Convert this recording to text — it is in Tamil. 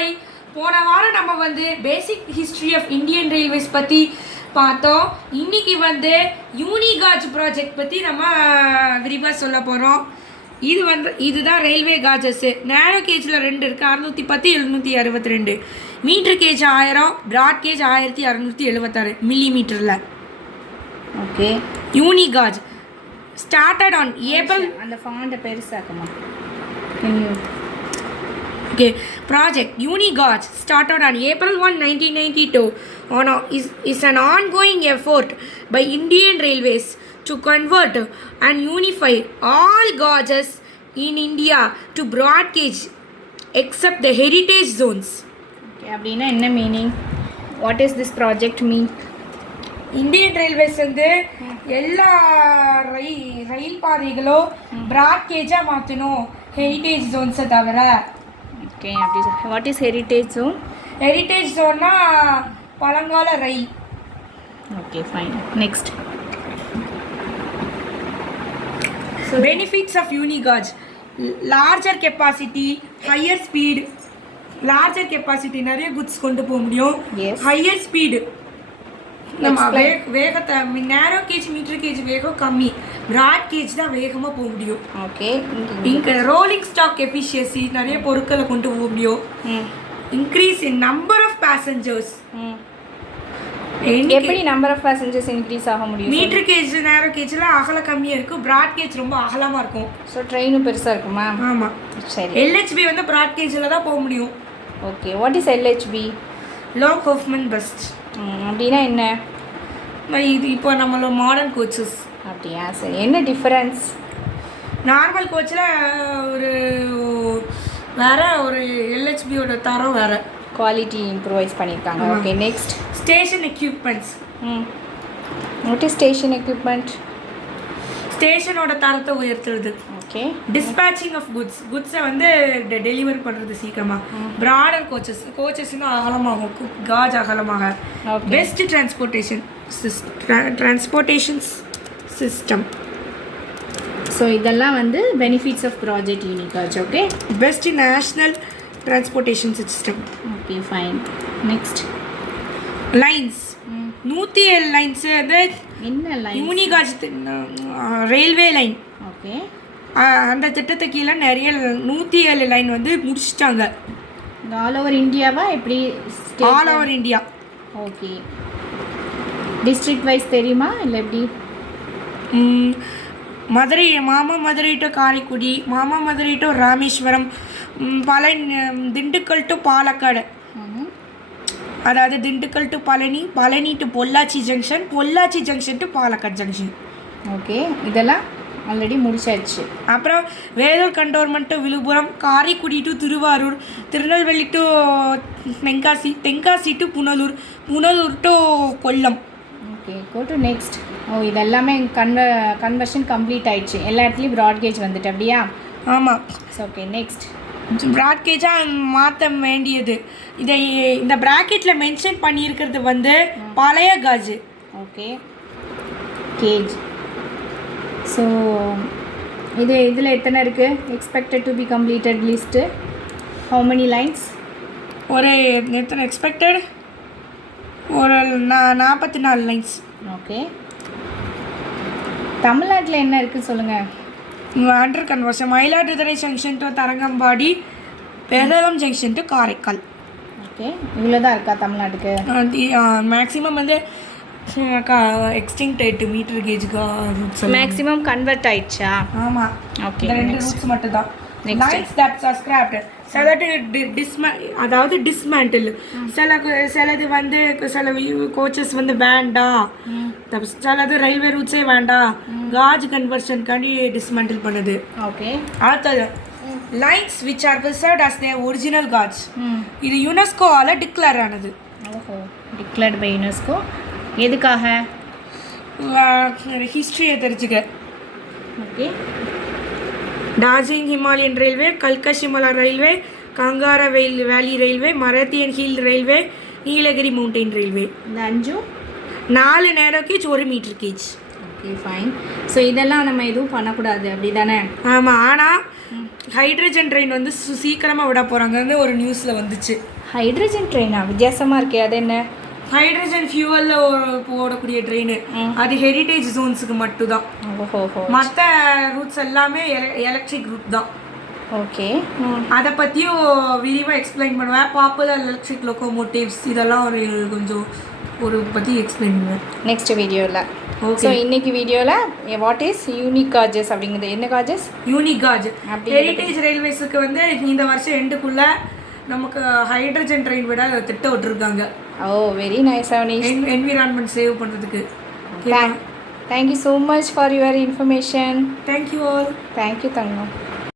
ஹாய், போன வாரம் நம்ம வந்து பேசிக் ஹிஸ்ட்ரி ஆஃப் இந்தியன் ரயில்வேஸ் பற்றி பார்த்தோம். இன்னைக்கு வந்து யூனிகாஜ் ப்ராஜெக்ட் பற்றி நம்ம விரிவாக சொல்ல போகிறோம். இதுதான் ரயில்வே காஜஸ்ஸு. நேரோ கேஜில் 2 இருக்குது, 610 762. மீட்டர் கேஜ் 1000, ப்ராட் கேஜ் 1676 மில்லிமீட்டரில். Okay. Unigauge started on April. அந்த ஃபாண்ட்டை பெருசாக்குமா? Okay, project UNIGAUGE started on April 1, 1992 is an ongoing effort by Indian Railways to convert and unify all gauges in India to broad gauge except the heritage zones. Okay, அப்படினா என்ன meaning? What is this project mean? Indian railways வந்து எல்லா ரயில் பாதைகளும் பிராட் கேஜாக மாற்றணும், ஹெரிட்டேஜ் ஜோன்ஸை தவிர. ஓகே, அப்படி what is heritage zone? Heritage ஜோன்னா பழங்கால ரயில். Okay, fine. Next. Benefits of unigauge: larger capacity, higher speed. Larger capacity, நிறைய குட்ஸ் கொண்டு போக முடியும். ஹையர் ஸ்பீடு, நம்ம வேகத்தை நேரோ கேஜ் மீட்டர் கேஜ் வேகம் கம்மி, பிராட் கேஜ் தான் வேகமாக போக முடியும். ஓகே. இங்கே ரோலிங் ஸ்டாக் எஃபிஷியன்சி, நிறைய பொருட்களை கொண்டு போக முடியும். Increase in number of passengers. எப்படி நம்பர் ஆஃப் பேசஞ்சர்ஸ் இன்க்ரீஸ் ஆக முடியும்? மீட்டர் கேஜ் நேரோ கேஜில் அகலம் கம்மியாக இருக்கும், பிராட் கேஜ் ரொம்ப அகலமாக இருக்கும். ஸோ ட்ரெயினும் பெருசாக இருக்குமா? ஆமாம். சரி. எல்ஹெச்பி வந்து பிராட் கேஜில் தான் போக முடியும். Okay, what is LHB? லோ ஹோஃப்மன் பஸ்ட். அப்படின்னா என்ன? இது இப்போ நம்மளோட மாடர்ன் கோச்சஸ். அப்படியா? சரி, என்ன டிஃபரன்ஸ்? நார்மல் கோச்சில் ஒரு எல்ஹெச்பியோட தரம் வேறு, குவாலிட்டி இம்ப்ரூவைஸ் பண்ணியிருக்காங்க. Okay, next. Station equipments. What is station equipment? ஸ்டேஷனோட தரத்தை உயர்த்துறது. ஓகே. டிஸ்பேச்சிங் ஆஃப் குட்ஸை வந்து டெலிவரி பண்ணுறது சீக்கிரமாக. ப்ராடர் கோச்சஸ்னா அகலமாகும், காஜ் அகலமாக. Best transportation system. ஸோ இதெல்லாம் வந்து benefits of project unigauge. Okay. Best national transportation system. Okay, fine. Next. Lines 107 lines வந்து என்ன line? Unigauge railway line. Okay. அந்த திட்டத்துக்கு கீழே நிறைய 107 லைன் வந்து முடிச்சிட்டாங்க. All over இந்தியாவா? எப்படி? All over India. Okay. District wise தெரியுமா இல்லை எப்படி? Madurai, Madurai to Karaikudi, Madurai to Rameswaram, Dindigul to Palakkad. அதாவது Dindigul to Palani, Palani to Pollachi junction, Pollachi junction to Palakkad junction. Okay, இதெல்லாம் ஆல்ரெடி முடிச்சாச்சு. அப்புறம் Vellore cantonment to Viluppuram, Karaikudi to Thiruvarur, Tirunelveli to Tenkasi, Tenkasi to Punalur, Punalur to Kollam. Okay, go to next. இதெல்லாமே கன்வர்ஷன் கம்ப்ளீட் ஆயிடுச்சு. எல்லா இடத்துலையும் ப்ராட்கேஜ் வந்துட்டு அப்படியா? ஆமாம். Okay, next. ப்ராட்கேஜாக மாற்ற வேண்டியது. இந்த ப்ராக்கெட்டில் மென்ஷன் பண்ணியிருக்கிறது வந்து பழைய காஜு. Okay, gauge. ஸோ இதில் எத்தனை இருக்குது? Expected to be completed list. How many lines? எத்தனை எக்ஸ்பெக்டட்? 44 லைன்ஸ். ஓகே. தமிழ்நாட்டில் என்ன இருக்குது சொல்லுங்கள். Under conversion Mayiladuthurai junction to Tharangambadi, Peralam junction to Karaikal. Okay, இவ்வளோ தான் இருக்கா தமிழ்நாட்டுக்கு? மேக்ஸிமம் வந்து எக்ஸ்டிங்க்ட் ஆயிட்டு மீட்டர் கேஜுக்கு ரூட்ஸ் மேக்ஸிமம் கன்வெர்ட் ஆயிடுச்சா? ஆமாம். ஓகே, 2 ரூட்ஸ் மட்டும் தான். Lines that's are scrapped. அதாவது டிஸ்மேண்டில். சிலது வந்து சில கோச்சஸ் வந்து வேண்டாம், சிலது ரயில்வே ரூட்ஸே வேண்டாம், காஜ் கன்வர்ஷனுக்காண்டி டிஸ்மேண்டில் பண்ணுது. ஓகே. அடுத்தது lines which are preserved as their original gauge. இது யுனெஸ்கோவால் டிக்ளேர் ஆனது. ஓஹோ, டிக்ளேர்ட் பை யுனெஸ்கோ. எதுக்காக? ஹிஸ்ட்ரியை தெரிஞ்சுக்க. ஓகே. டார்ஜிலிங் ஹிமாலயன் ரயில்வே, கல்கா Shimla railway, Kangra valley railway, Matheran hill railway, Nilgiri mountain railway. இந்த 5 4 narrow gauge, 1 metre gauge. Okay, fine. So இதெல்லாம் நம்ம எதுவும் பண்ணக்கூடாது அப்படி தானே? ஆமாம். ஆனால் ஹைட்ரஜன் ட்ரெயின் வந்து சீக்கிரமாக விட போகிறாங்கன்னு ஒரு நியூஸில் வந்துச்சு. ஹைட்ரஜன் ட்ரெயினா? வித்தியாசமாக இருக்கே, அது என்ன? ஹைட்ரஜன் ஃபியூவலில் போடக்கூடிய ட்ரெயின். அது ஹெரிட்டேஜ் ஜோன்ஸுக்கு மட்டும்தான். ஓஹோ. மற்ற ரூட்ஸ் எல்லாமே எலக்ட்ரிக் ரூட் தான். ஓகே. அதை பற்றியும் விரிவாக எக்ஸ்பிளைன் பண்ணுவேன். பாப்புலர் எலக்ட்ரிக் லொக்கோமோட்டிவ்ஸ் இதெல்லாம் கொஞ்சம் பற்றி எக்ஸ்பிளைன் பண்ணுவேன் நெக்ஸ்ட் வீடியோவில். ஸோ இன்னைக்கு வீடியோவில் வாட் இஸ் யூனிகாஜஸ் அப்படிங்கிறது என்ன காஜஸ்? யூனிகாஜ் ஹெரிட்டேஜ் ரயில்வேஸுக்கு வந்து இந்த வருஷம் எண்டுக்குள்ளே நமக்கு ஹைட்ரஜன் ட்ரெயின் விட திட்டம் விட்டுருக்காங்க. Oh, very nice Avaneesh. Environment save பண்ணுறதுக்கு. Thank you so much for your information. Thank you all. Thank you Thangam.